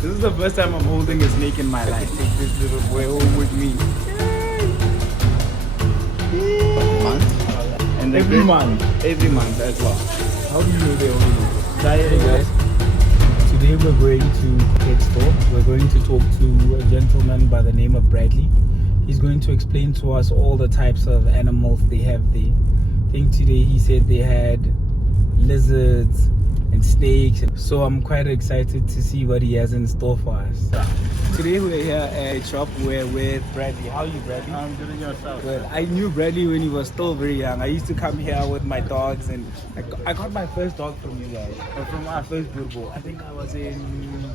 This is the first time I'm holding a snake in my life. Take this little boy home with me. Month? And every month. Every month as well. How do you know they're only Hey guys, today we're going to pet store. We're going to talk to a gentleman by the name of Bradley. He's going to explain to us all the types of animals they have there. I think today he said they had lizards and snakes. So I'm quite excited to see what he has in store for us. Today we're here at shop. We're with Bradley. How are you, Bradley? I'm doing yourself. Good. I knew Bradley when he was still very young. I used to come here with my dogs, and I got my first dog from you guys. From our first Burbo. I think I was in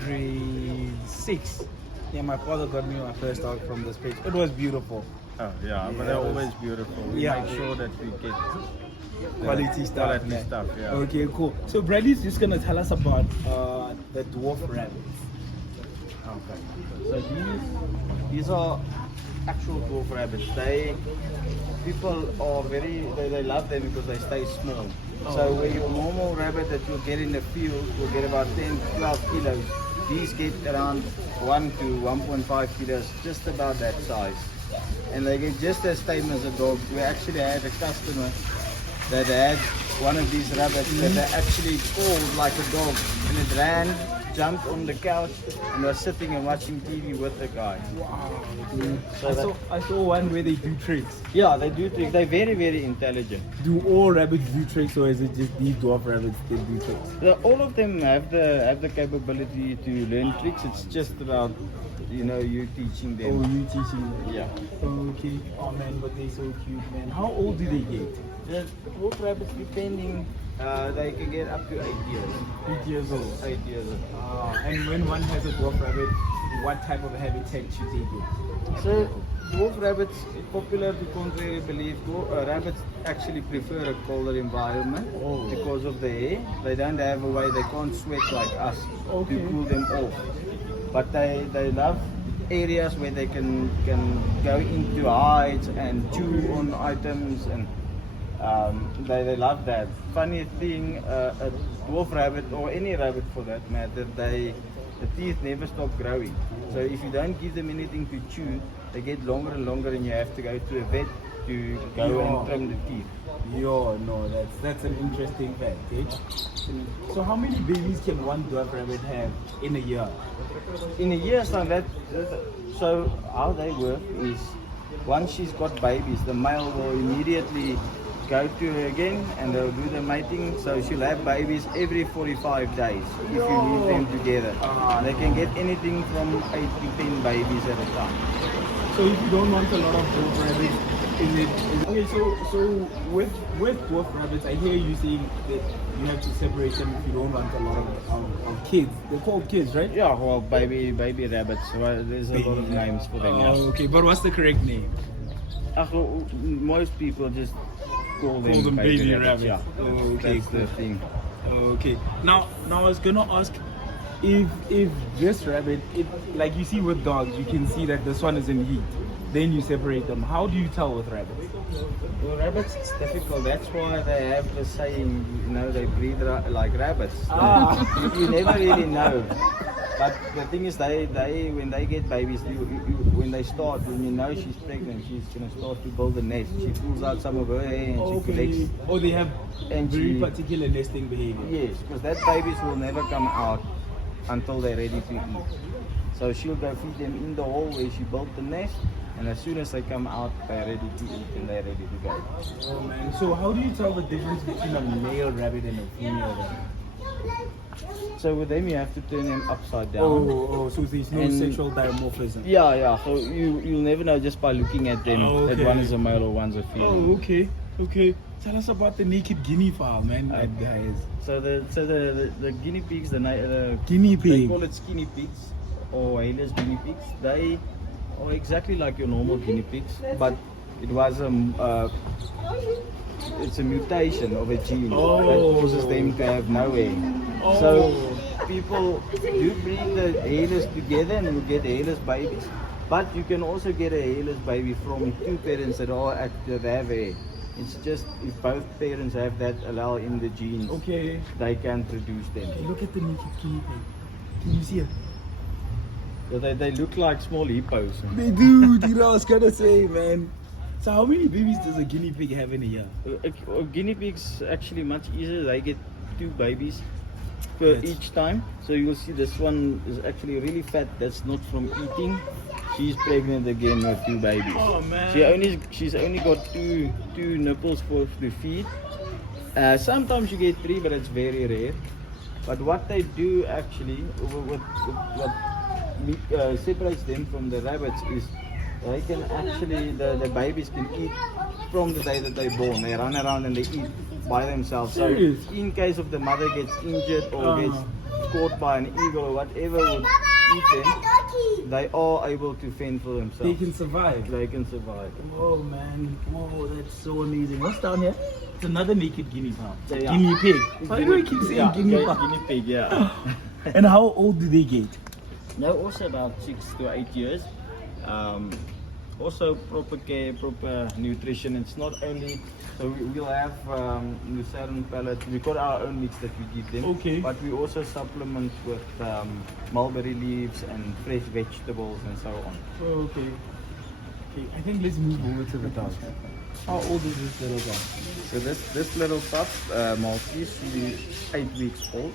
grade 6. Yeah, my father got me my first dog from this place. It was beautiful. Oh, yeah, but they're always beautiful. We Yeah. make sure that we get Quality stuff. Quality stuff, yeah. Okay, cool. So Bradley's just gonna tell us about the Dwarf Rabbits. Okay. So these are actual dwarf rabbits. People are they love them because they stay small. So where your normal rabbit that you'll get in the field will get about 10, 12 kilos, these get around 1 to 1.5 kilos, just about that size. And they get just as tame as a dog. We actually had a customer that had one of these rabbits that they actually called like a dog, and it ran, jumped on the couch, and was sitting and watching TV with the guy. Wow. So I saw one where they do tricks. yeah, they do tricks. They're very, very intelligent. Do all rabbits do tricks, or is it just these dwarf rabbits that do tricks? All of them have the capability to learn tricks. It's just about you teaching Oh, them. you teaching them? Yeah. Okay. Oh man, but they're so cute, man. How old do they get? The dwarf rabbits, depending, they can get up to 8 years. 8 years old. 8 years old. And when one has a dwarf rabbit, what type of habitat should they get? So dwarf rabbits, popular to contrary belief, rabbits actually prefer a colder environment because of the hair. They don't have a way, they can't sweat like us to cool them off. But they love areas where they can go into hides and chew on items, and they love that. Funny thing, a dwarf rabbit or any rabbit for that matter, the teeth never stop growing. So if you don't give them anything to chew, they get longer and longer, and you have to go to a vet to go and trim the teeth. No, that's an interesting fact, eh? So how many babies can one dwarf rabbit have in a year? In a year's time, so how they work is, once she's got babies, the male will immediately go to her again, and they'll do the mating. So she'll have babies every 45 days if you leave them together. They can get anything from 8 to 10 babies at a time. So if you don't want a lot of dwarf rabbits, okay? So with dwarf rabbits, I hear you saying that you have to separate them if you don't want a lot of kids. They're called kids, right? Yeah, well, baby rabbits. Well, there's a lot of names for them. Yeah. Okay, but what's the correct name? Most people just call them, baby rabbits. rabbits. Yeah. Okay, That's the thing. Okay. Now I was gonna ask, if this rabbit, like you see with dogs, you can see that this one is in heat. Then you separate them. How do you tell with rabbits? Well, rabbits, it's difficult. That's why they have the saying, they breed like rabbits. You never really know. But the thing is, they when they get babies, when you know she's pregnant, she's gonna start to build a nest. She pulls out some of her hair and she collects. Oh, they have very particular nesting behavior. Yes, because that babies will never come out until they're ready to eat. So she'll go feed them in the hole where she built the nest, and as soon as they come out, they're ready to eat and they're ready to go. Oh man, so how do you tell the difference between a male rabbit and a female rabbit? So with them, you have to turn them upside down. So there's no sexual dimorphism. Yeah. So you'll never know just by looking at them that one is a male or one's a female. Oh, okay. Tell us about the naked guinea fowl, man. Guys. So the guinea pigs, the guinea they pig. call it skinny pigs or hairless guinea pigs. They are exactly like your normal guinea pigs, but it was it's a mutation of a gene that causes them to have no hair. So people do breed the hairless together and you get hairless babies, but you can also get a hairless baby from two parents that have hair. It's just if both parents have that allele in the genes, Okay. they can produce them. Look at the naked guinea pig. Can you see it? So they look like small hippos. They do, dude. I was gonna say, man. So how many babies does a guinea pig have in a year? Guinea pigs actually much easier. They get 2 babies per each time. So you'll see this one is actually really fat. That's not from eating. She's pregnant again with 2 babies. Oh man. She's only got two nipples to feed. Sometimes you get 3, but it's very rare. But what they do actually, what separates them from the rabbits is they can actually, the babies can eat from the day that they're born. They run around and they eat by themselves. Serious? So in case of the mother gets injured or gets caught by an eagle or whatever would eat them, they are able to fend for themselves. They can survive. They can survive. Whoa, man. Whoa, that's so amazing. What's down here? It's another naked guinea pig. Yeah. Guinea pig. Why do I keep saying guinea pig? Guinea pig, yeah. And how old do they get? They're also about 6 to 8 years. Also proper care, proper nutrition. It's not only, so we'll have lucerne pellet. We've got our own mix that we give them. Okay. But we also supplement with mulberry leaves and fresh vegetables and so on. Okay. Okay, I think let's move over to the dog. How old is this little dog? So this little pup, Maltese, she's 8 weeks old.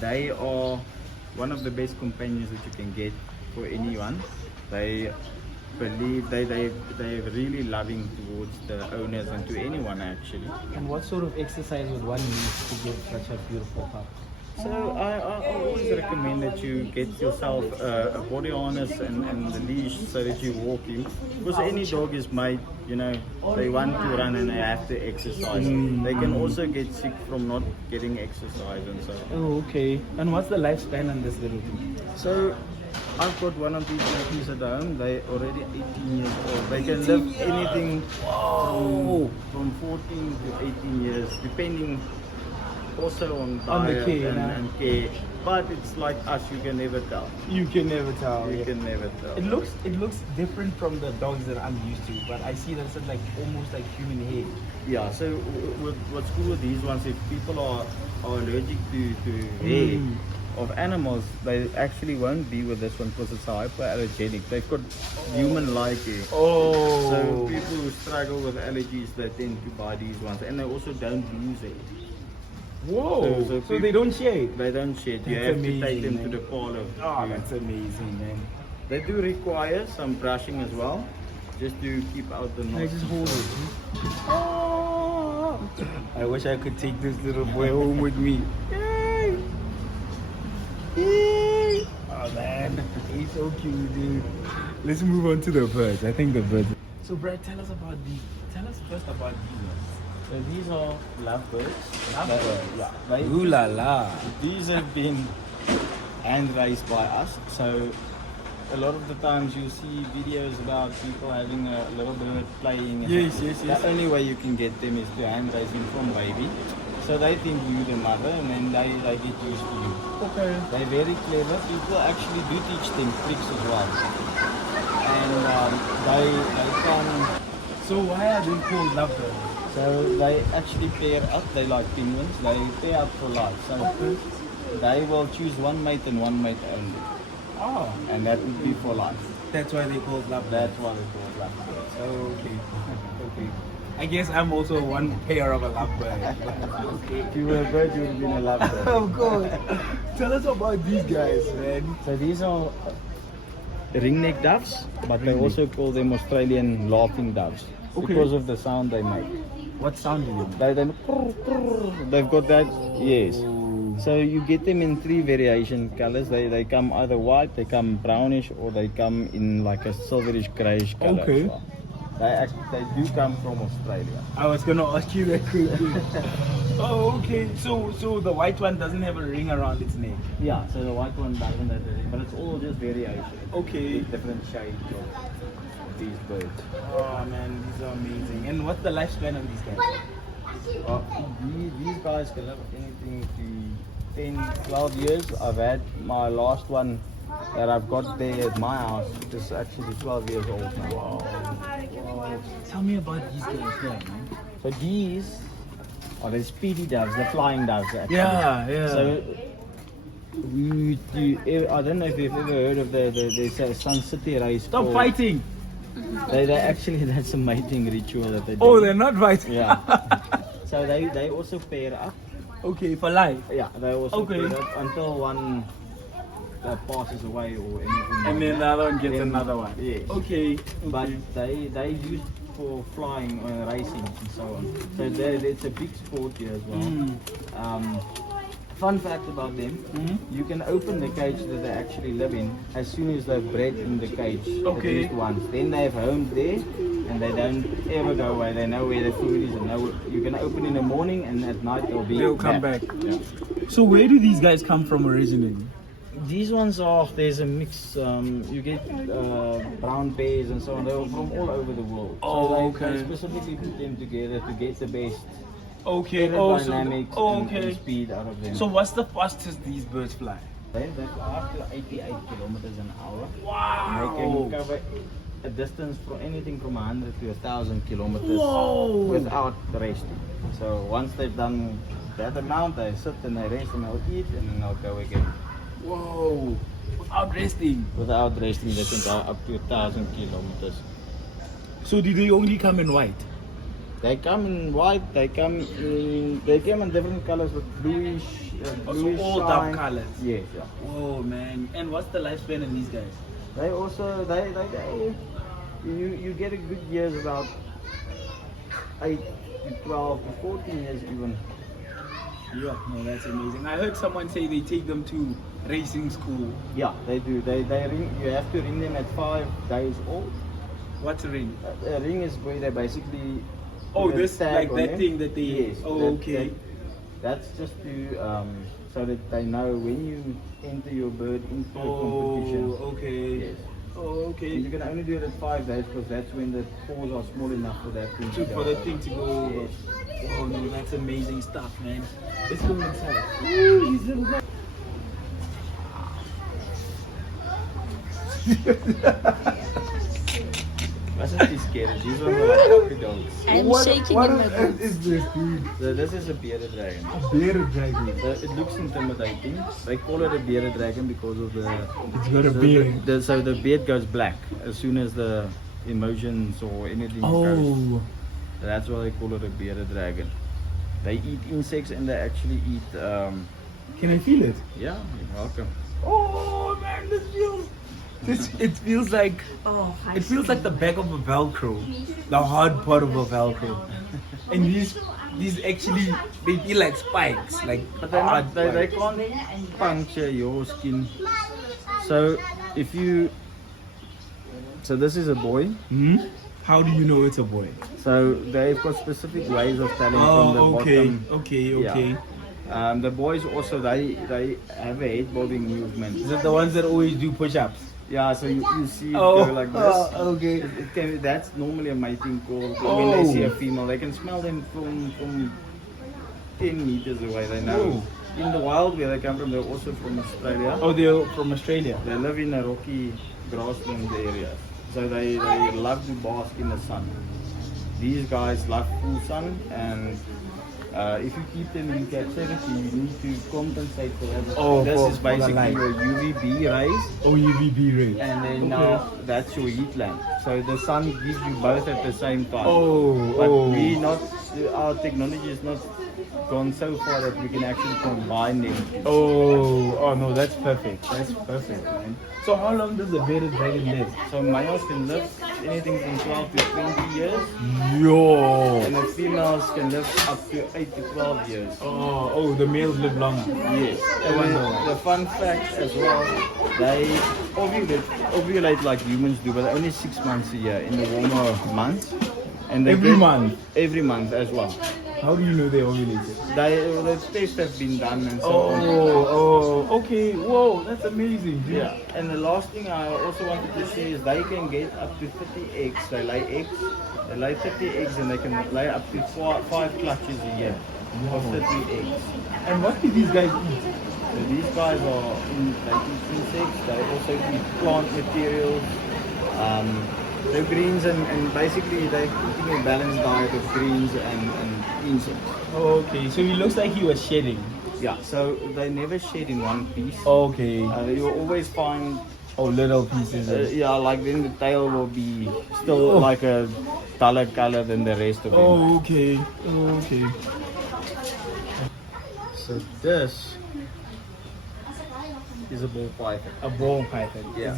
They are one of the best companions that you can get for anyone. They believe they're really loving towards the owners and to anyone actually. And what sort of exercise would one need to get such a beautiful pup? So I always recommend that you get yourself a body harness and the leash so that you walk in. Because any dog is made, you know, they want to run and they have to exercise. They can also get sick from not getting exercise and so on. Oh, okay. And what's the lifespan on this little thing? So I've got one of these puppies at home. They're already 18 years old. They can live anything from 14 to 18 years, depending also on diet the care, and care. But it's like us, you can never tell. You can never tell. You can never tell. It looks different from the dogs that I'm used to, but I see that it's like almost like human hair. Yeah, so what's cool with these ones, if people are allergic to hair of animals, they actually won't be with this one because it's hyperallergenic. They've got human-like hair. Oh. So people who struggle with allergies, they tend to buy these ones, and they also don't lose it. Whoa. So they don't share it? They don't shed. You That's have amazing, to take them man. to the parlor. Oh, that's amazing, man. They do require some brushing as well, just to keep out the I knots. just hold it. Oh. I wish I could take this little boy home with me. Yay. Yay. Oh man, he's so cute, dude. Let's move on to the birds. I think the birds. So Brad, tell us first about these ones. So these are lovebirds. Lovebirds? Yeah. Ooh la la. These have been hand raised by us. So a lot of the times you'll see videos about people having a little bird playing. Yes. The only way you can get them is to hand raise them from baby. So they think you're the mother and then they get used to you. Okay. They're very clever. People actually do teach them tricks as well. And they can. So why are they called lovebirds? So they actually pair up. They like penguins. They pair up for life. So they will choose one mate and one mate only. Oh. And that would be for life. That's why they called lovebirds. That's why they call it lovebirds. Oh, okay. Okay. I guess I'm also one pair of a lovebird. If you were a bird, you would have been a lovebird. Of course. Tell us about these guys, man. So these are ringneck doves, but they also call them Australian laughing doves because of the sound they make. What sound do you make? They've got that, yes. So you get them in 3 variation colors. They come either white, they come brownish, or they come in like a silverish grayish color. Okay. They do come from Australia. I was gonna ask you that question. Oh, okay. So the white one doesn't have a ring around its neck. Yeah, so the white one doesn't have a ring, but it's all just variation. Okay. With different shades of these birds. Oh man, these are amazing. And what's the lifespan of these guys? These guys can live anything to 10, 12 years. I've had my last one that I've got there at my house, which is actually 12 years old now. Wow. Tell me about these guys here, man. So these are the speedy doves, the flying doves actually. Yeah. So I don't know if you've ever heard of the Sun City race. Stop called- fighting. They actually, that's a mating ritual that they do. Oh, they're not fighting. Yeah. So they also pair up. Okay, for life. Yeah, they also Okay. pair up until one passes away or anything. And then the other one gets Then- another one. Yes. Okay. But they use for flying, racing and so on. So it's a big sport here as well. Mm. Fun fact about them, you can open the cage that they actually live in as soon as they're bred in the cage. Okay. At least once. Then they have homes there and they don't ever go away. They know where the food is and know you can open in the morning and at night They'll come back. Yeah. So where do these guys come from originally? These ones are, there's a mix, you get brown bears and so on, they're from all over the world. Oh, so they okay. specifically put them together to get the best Okay. Oh, aerodynamics so, and okay. speed out of them. So what's the fastest these birds fly? They fly up to 88 kilometers an hour. Wow. They can cover a distance from anything from 100 to 1,000 kilometers Whoa. without resting. So once they've done that amount, they sit and they rest and they'll eat and then they'll go again. Whoa. Without resting. Without resting, they can go up to 1,000 kilometers. So do they only come in white? They come in white. They come in different colors with bluish. Bluish all shine. dark colors. Yes, yeah. Whoa, man. And what's the lifespan of these guys? They also you get a good years about 8 to 12 to 14 years even. Yeah, no, that's amazing. I heard someone say they take them to racing school. Yeah, they do. They ring. You have to ring them at 5 days old. What's a ring? A ring is where they basically. Oh, put a this tag like on that them. thing that they. Yes. Oh, okay. That's just to so that they know when you enter your bird into a competition. Oh, okay. Yes. Oh, okay. You can only do it at 5 days because that's when the paws are small enough for that thing to go. For the thing to go. Yes. Oh no, that's amazing stuff, man. Let's go inside. Ooh, these little guys. Mustn't be scared. These ones are like puppy dogs. I'm shaking in my boots. is this, dude? So this is a bearded dragon. A bearded dragon. It looks intimidating. They call it a bearded dragon because of the. It's got a beard. So the beard goes black as soon as the emotions or anything goes. Oh. That's why they call it a bearded dragon. They eat insects and they actually eat. Can I feel it? Yeah, you're welcome. Oh man, this feels. It feels like it feels like the back of a Velcro, the hard part of a Velcro, and these actually they feel like spikes, like But they're hard not, they spikes. can't puncture your skin. So if you. So this is a boy. Hmm? How do you know it's a boy? So they've got specific ways of telling from the Oh, okay, bottom. okay. Yeah. The boys also they have a head bobbing movement. Is it the ones that always do push-ups? Yeah, so you see it Oh, go like this. okay. That's normally a mating call. When Oh. they see a female, they can smell them from 10 meters away. They know. Oh. In the wild where they come from, they're also from Australia. Oh, they're from Australia. They live in a rocky grassland area. So they love to bask in the sun. These guys love full sun, and if you keep them in captivity, you need to compensate for that. Oh, this for is the basically light. your UVB rays, Oh, UVB rays. and then now that's your heat lamp. So the sun gives you both at the same time. Oh, But oh. our technology is not gone so far that we can actually combine them. Oh no, that's perfect. That's perfect, man. So how long does a bearded dragon live? So males can live anything from 12 to 20 years, Yo. and the females can live up to 8 to 12 years. Oh, the males live longer. Yes. And then the fun fact as well, they ovulate like humans do, but only 6 months a year in the warmer months. And they Every month. Every month as well. How do you know they ovulated? The tests have been done and so on. Oh, okay. Whoa, that's amazing, dude. Yeah, and the last thing I also wanted to say is they can get up to 30 eggs. They lay eggs. They lay 30 eggs and they can lay up to 5 clutches a year of 30 eggs. And what do these guys eat? So these guys they eat insects. They also eat plant materials. So greens and basically they're eating a balanced diet of greens and insects. Okay, so he looks like he was shedding. Yeah, so they never shed in one piece. Okay. You'll always find, Oh, little pieces. yeah, like then the tail will be still like a duller color than the rest of them. Oh, okay. Oh, okay. So this is a ball python. A ball python. Yeah.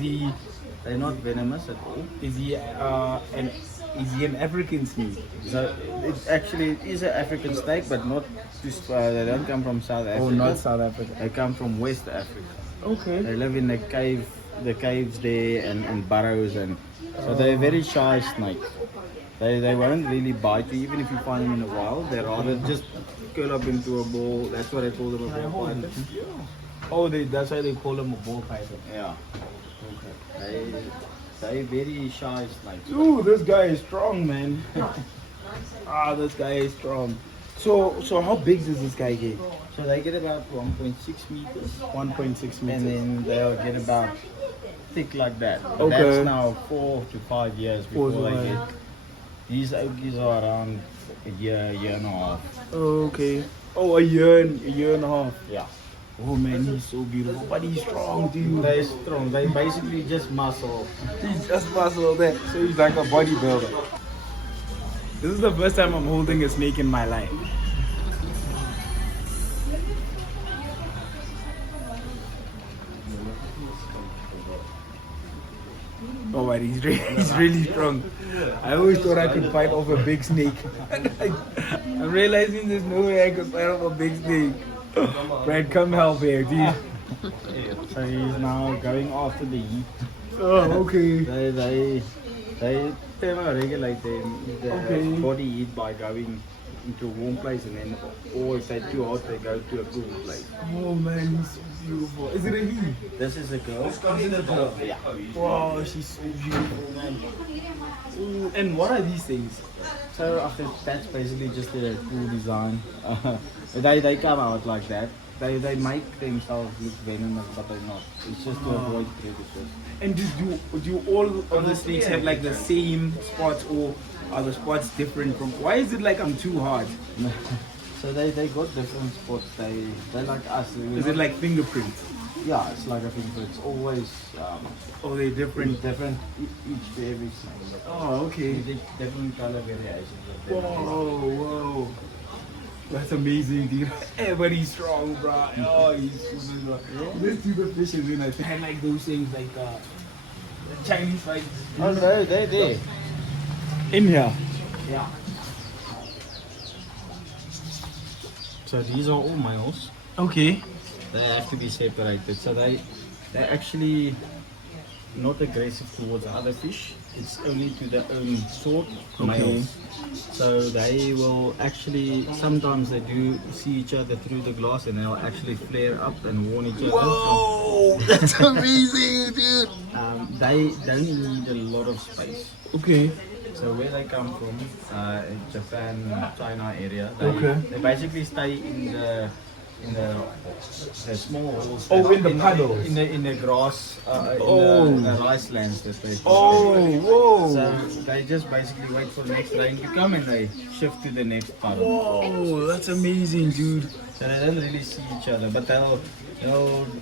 They're not venomous at all. Is he an African snake? So it actually is an African snake, but not just, they don't come from South Africa. Oh, not South Africa. They come from West Africa. Okay. They live in the caves there and burrows, and so they're very shy snakes. They won't really bite you even if you find them in the wild. They rather just curl up into a ball. That's what I call them, a ball python. Oh, that's why they call them a ball python. Yeah. Okay. They're very shy snakes. Ooh, this guy is strong, man. This guy is strong. So how big does this guy get? So they get about 1.6 meters. 1.6 meters. And then they'll get about thick like that. But Okay. that's now 4 to 5 years before they get. These oakies are around a year and a half. Okay. Oh, a year and a half. Yeah. Oh man, he's so beautiful, but he's strong, dude. They're strong. They basically just muscle. He's just muscle that, so he's like a bodybuilder. This is the first time I'm holding a snake in my life. Oh, but he's really strong. I always thought I could fight off a big snake. I'm realizing there's no way I could fight off a big snake. Brad, come help here, dude. So he's now going after the heat. Oh, okay. They thermoregulate the Okay. body heat by going into a warm place, and then, or if they're too hot, they go to a cool place. Oh man, he's so beautiful. Is it a he? This is a girl. This is a girl. Yeah. Wow, she's so beautiful, man. Ooh, and what are these things? So after that's basically just a cool design. They come out like that. They make themselves look venomous, but they're not. It's just to avoid predators. And do all of the snakes have like the same spots, or are the spots different from? Why is it like I'm too hard? So they got different spots. They like us. Is it like fingerprints? Yeah, it's like a thing, but it's always Oh, they're different. different each for every snake. Oh, okay. Different color variations of them. Whoa. That's amazing, dude. Everybody's strong, bro. Oh, he's super strong. Let's do the fishes, and I had like those things like Chinese fights. Oh no, they're there. In here. Yeah. So these are all males. Okay. They have to be separated. So they're actually not aggressive towards other fish. It's only to their own sort, males. So they will actually, sometimes they do see each other through the glass, and they'll actually flare up and warn each other. Whoa, that's amazing, dude. They don't need a lot of space. Okay. So where they come from, Japan, China area, they basically stay in the small holes. Oh, in the puddles. In the grass, in the rice lands that they. Oh, whoa. So they just basically wait for the next rain to come, and they shift to the next puddle. Whoa, that's amazing, dude. So they don't really see each other, but they'll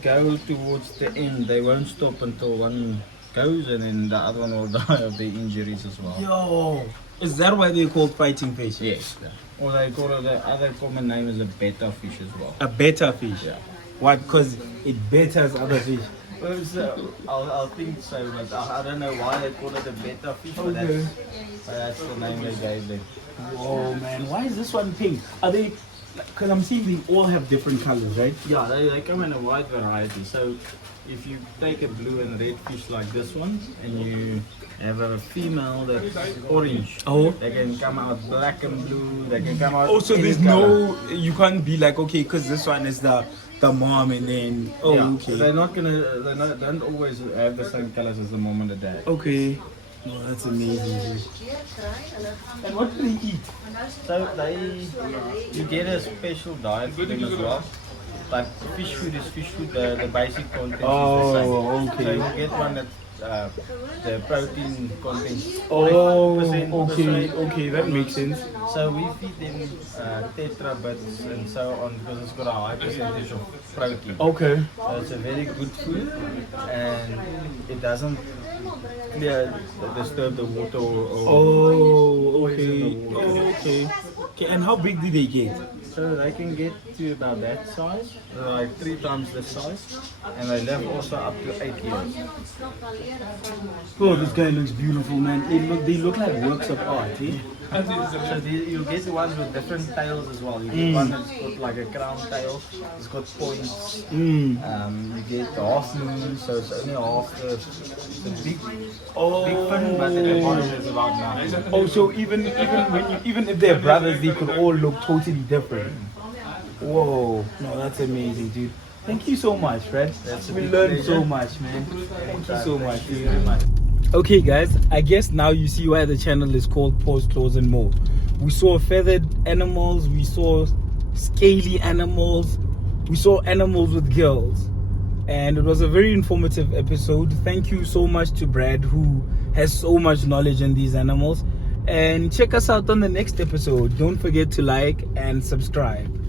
go towards the end. They won't stop until one goes, and then the other one will die of the injuries as well. Yo, is that why they're called fighting fish? Yes. Or they call it, the other common name is a betta fish as well. A betta fish? Yeah. Why? Because it betters other fish. Well, so, I'll think so, but I don't know why they call it a betta fish, but Okay. that's the name they gave them. Whoa, man. Why is this one pink? Are they... Because I'm seeing they all have different colors, right? Yeah, they come in a wide variety. So if you take a blue and red fish like this one, and you have a female that's orange, they can come out black and blue, they can come out Also, any there's color. no... You can't be like, okay, because this one is the mom, and then... Oh, Yeah, okay. They're not gonna, they don't always have the same colors as the mom and the dad. Okay. No, that's amazing, dude. And what do they eat? So you get a special diet for them as well. Like fish food is fish food, the basic content is the same. Okay. So you get one that the protein content. Oh, 5% okay, that makes sense. So we feed them tetra bits and so on because it's got a high percentage of protein. Okay. So it's a very good food and it doesn't disturb the water or poison the water. Okay. And how big do they get? So they can get to about that size, like 3 times the size, and they live also up to 8 years. Oh, this guy looks beautiful, man. They look like works of art, eh? So you get the ones with different tails as well. You get one that's got like a crown tail, it's got points. You get the half moon, so it's only half the big fin, but at the bottom is about nothing. Oh, so even if they're brothers, they could all look totally different. Whoa, no, that's amazing, dude. Thank you so much, Fred. We learned so much, man. Thank you so much, dude. Okay, guys, I guess now you see why the channel is called Paws, Claws and More. We saw feathered animals, we saw scaly animals, we saw animals with gills, and it was a very informative episode. Thank you so much to Brad, who has so much knowledge in these animals, and check us out on the next episode. Don't forget to like and subscribe.